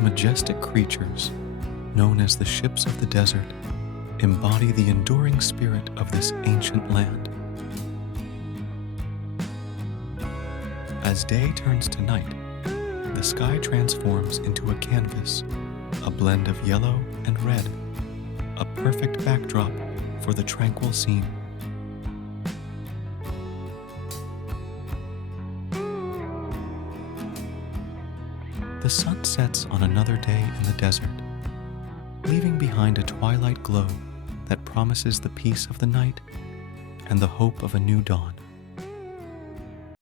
These majestic creatures, known as the ships of the desert, embody the enduring spirit of this ancient land. As day turns to night, the sky transforms into a canvas, a blend of yellow and red, a perfect backdrop for the tranquil scene. The sun sets on another day in the desert, leaving behind a twilight glow that promises the peace of the night and the hope of a new dawn.